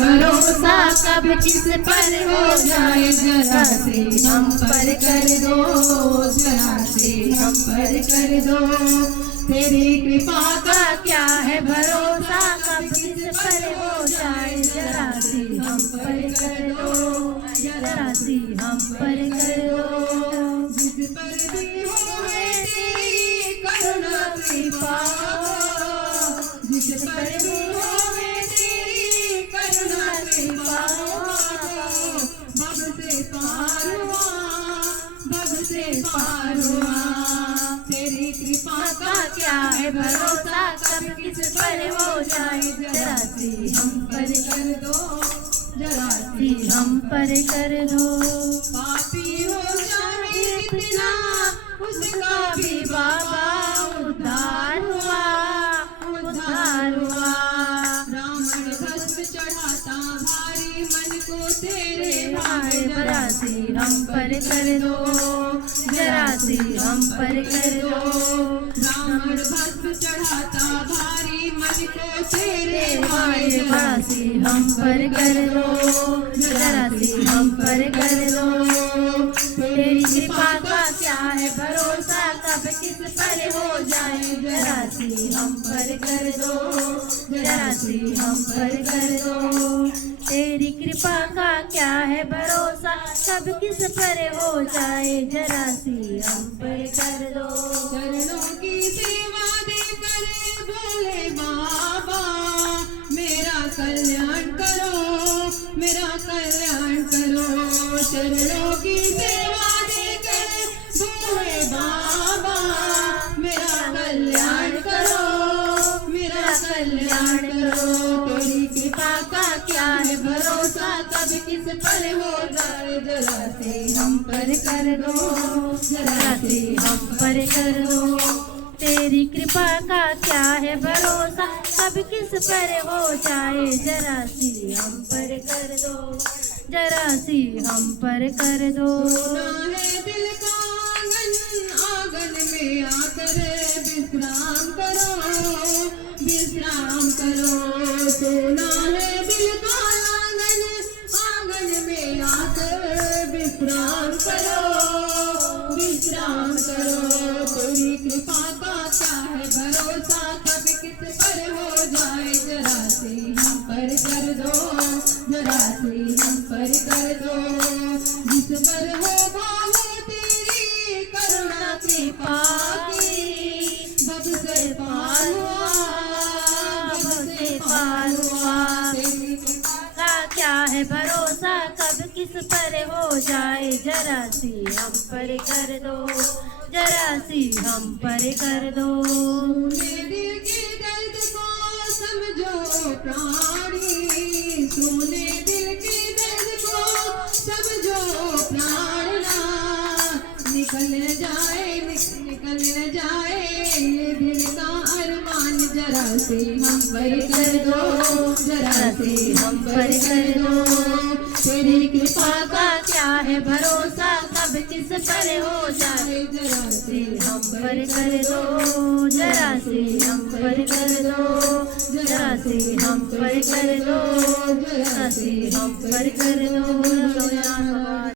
भरोसा कब किस पर हो जाए, जरा से हम पर कर दो, जरा से हम पर कर दो। तेरी कृपा का क्या है भरोसा, कब किस पर हो जाए, जरा से हम पर कर दो, जरा से हम पर कर दो। जिस पर भी होए तेरी करुणा कृपा, जिस पर भी होए तेरी करुणा कृपा, भव से पार हुआ, भव से पार हुआ। तेरी कृपा का क्या है भरोसा, कब किस पर हो जाए, जरा से हम पर कर दो, जरा से हम पर कर दो। पापी हो जाए कितना उसका भी बाबा उद्धार हुआ, उद्धार हुआ। रावण भस्म चढ़ाता भारी मन को तेरे भाई, जरा से हम पर कर दो, जरा से हम पर कर दो। रावण भस्म चढ़ाता भारी मन को तेरे भाई, जरा से हम पर कर दो, जरा से हम पर कर दो। तेरी कृपा का क्या है भरोसा, कब किस पर हो जाए, जरा से हम पर कर दो, जरा से हम पर कर दो। तेरी कृपा का क्या है भरोसा, कब किस पर हो जाए, जरा से हम पर कर दो। चरणों की सेवा देकर भोले बाबा मेरा कल्याण करो, मेरा कल्याण करो। चरणों की सेवा देकर भोले बाबा मेरा कल्याण करो, मेरा कल्याण करो। तेरी कृपा का क्या है भरोसा, कब किस पर हो जाए, जरा से हम पर कर दो, जरा से हम पर कर दो। तेरी कृपा का क्या है भरोसा, कब किस पर हो जाए, जरा से हम पर कर दो, जरा से हम पर कर दो। सोना है दिल का आंगन, आंगन में आकर विश्राम करो, विश्राम करो। सोना है दिल का आंगन, आंगन में आकर विश्राम करो, विश्राम करो। तेरी कृपा का क्या है भरोसा, कब किस पर हो जाए, जरा से हम पर कर दो, जरा से हम पर कर दो। जिस पर हो भावे तेरी करुणा कृपा की, भव से पार हुआ, भव से पार हुआ। तेरी कृपा का क्या है भरोसा, कब किस पर हो जाए, जरा से हम पर कर दो, जरा से हम पर कर दो। सुने दिल के दर्द को समझो प्राणी, सुने दिल के दर्द को समझो प्राणना। निकल न जाए, निकल न जाए ये दिल का अरमान, जरा से हम पर कर दो, जरा से हम पर कर दो। तेरी कृपा का क्या है भरोसा, कब किस पर हो जाए, जरा से हम पर कर दो, जरा से हम पर कर दो, जरा से हम पर कर दो, जरा से हम पर कर दो।